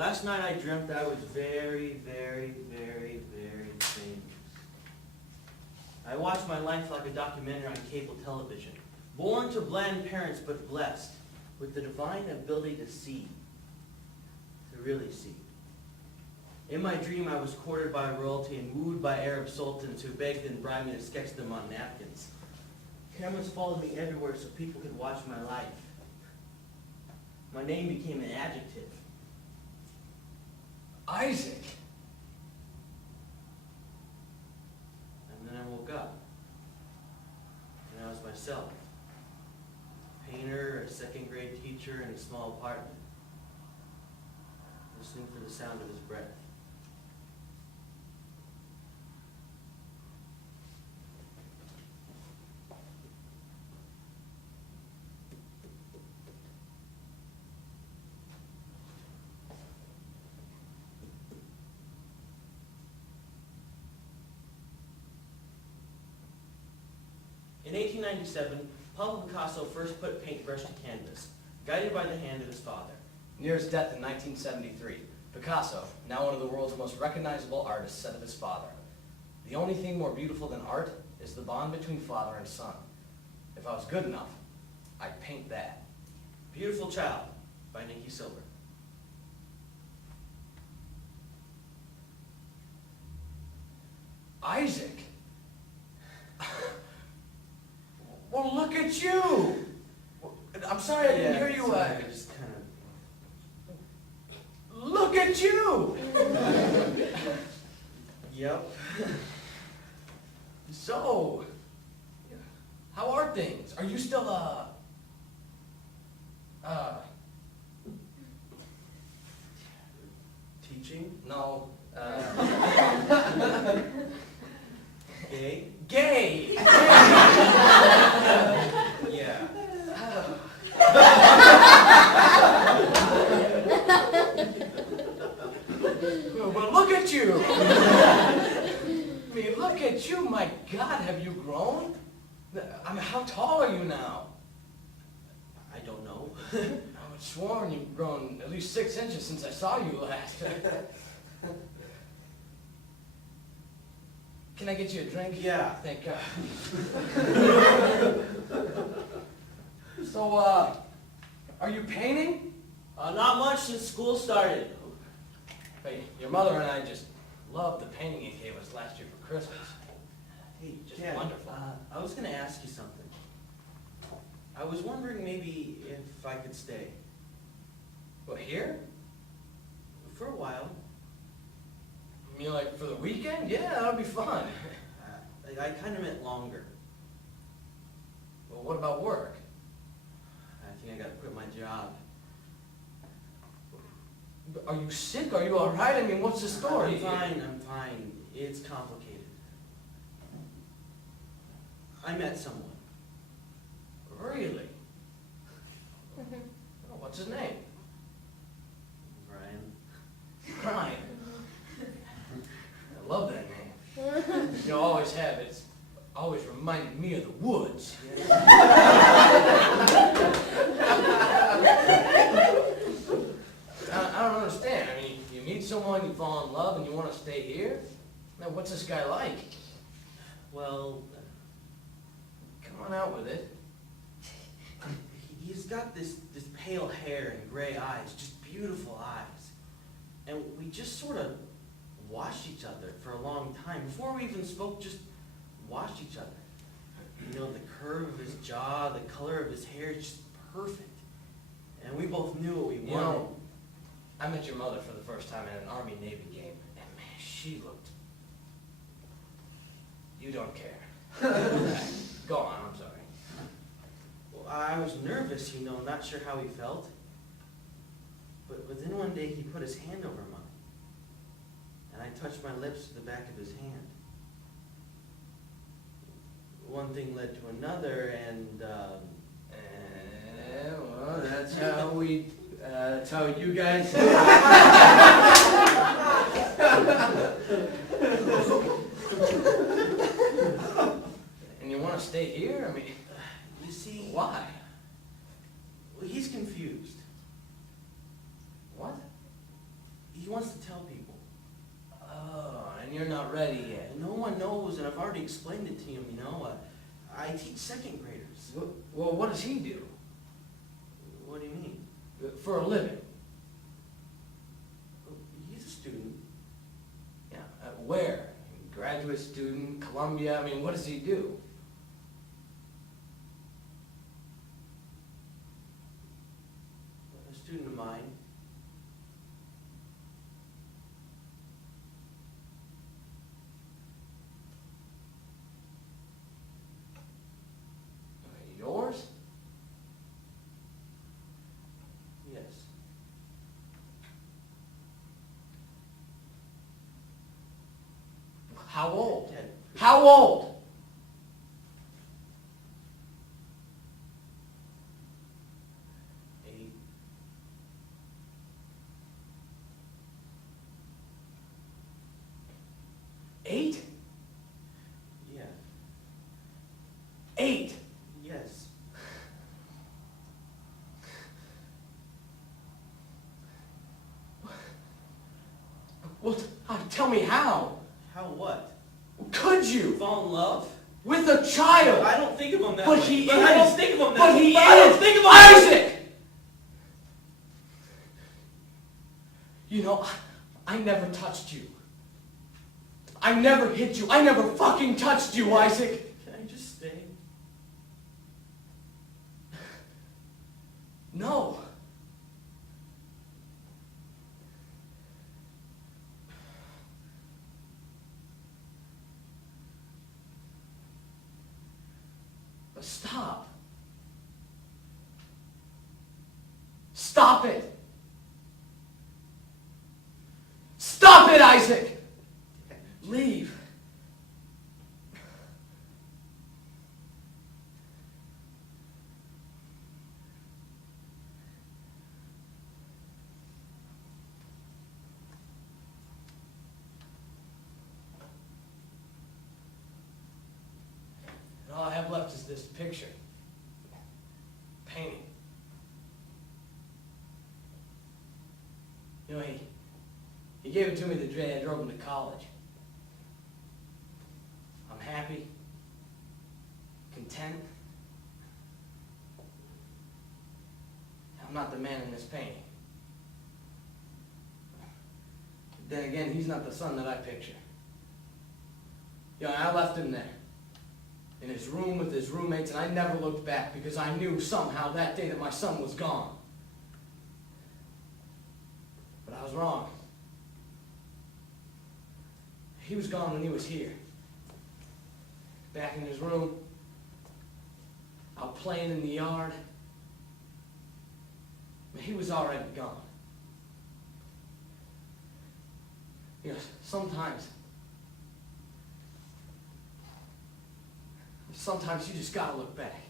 Last night I dreamt I was very, very, very, very famous. I watched my life like a documentary on cable television. Born to bland parents, but blessed with the divine ability to see. To really see. In my dream, I was courted by royalty and wooed by Arab sultans who begged and bribed me to sketch them on napkins. Cameras followed me everywhere so people could watch my life. My name became an adjective. Isaac. And then I woke up. And I was myself. A painter, a second-grade teacher in a small apartment. Listening for the sound of his breath. In 1897, Pablo Picasso first put paintbrush to canvas, guided by the hand of his father. Near his death in 1973, Picasso, now one of the world's most recognizable artists, said of his father, "The only thing more beautiful than art is the bond between father and son. If I was good enough, I'd paint that." Beautiful Child by Nikki Silver. Isaac. Well, look at you. I'm sorry I didn't hear you. Sorry, I just kind of... Look at you. Yep. So, how are things? Are you still, Teaching? no, Gay? gay. Yeah. Well, look at you. I mean, look at you. My God, have you grown? I mean, how tall are you now? I don't know. I would have sworn you've grown at least 6 inches since I saw you last. Can I get you a drink? Yeah. Thank God. So, are you painting? Not much since school started. Hey, your mother and I just loved the painting you gave us last year for Christmas. Hey, Just Ken, wonderful. I was going to ask you something. I was wondering maybe if I could stay. Well, here? For a while. You mean like for the weekend? Yeah, that'll be fun. I kind of meant longer. Well, what about work? I think I got to quit my job. Are you sick? Are you all right? I mean, what's the story? I'm fine. It's complicated. I met someone. Really? Oh, what's his name? Brian. Brian. I love that name. You know, always have. It's always reminded me of the woods. I don't understand. I mean, you meet someone, you fall in love, and you want to stay here? Now, what's this guy like? Well, Come on out with it. he's got this pale hair and gray eyes, just beautiful eyes. And we just sort of watched each other for a long time. Before we even spoke, just watched each other. You know, the curve of his jaw, the color of his hair, just perfect. And we both knew what we wanted. You know, I met your mother for the first time in an Army-Navy game, and man, she looked... You don't care. Go on, I'm sorry. Well, I was nervous, you know, not sure how he felt. But then one day he put his hand over mine. And I touched my lips to the back of his hand. One thing led to another, and well, that's how you guys... And you want to stay here? I mean, you see... why? Well, he's confused. What? wants to tell people. Oh, and you're not ready yet. And no one knows, and I've already explained it to him, you know. I teach second graders. Well, what does he do? What do you mean? For a living? He's a student. Yeah, where? Graduate student, Columbia, I mean, what does he do? A student of mine. Yours? Yes. How old? Ted. How old? Eight. Eight? Yeah. 8? Yes. Well, tell me how. How what? Could you? Fall in love? With a child? I don't think of him that But way. he But is. I don't think of him that But way. he But I don't is. think of him Isaac! You know, I never touched you. I never hit you. I never fucking touched you, Isaac. Can I just stay? No. But stop. Stop it. Stop it, Isaac. Leave. And all I have left is this picture. Painting. You know, he gave it to me the day I drove him to college. I'm happy, content. I'm not the man in this painting. Then again, he's not the son that I picture. You know, I left him there, in his room with his roommates, and I never looked back because I knew somehow that day that my son was gone. But I was wrong. He was gone when he was here. Back in his room, out playing in the yard. But he was already gone. You know, sometimes you just gotta look back.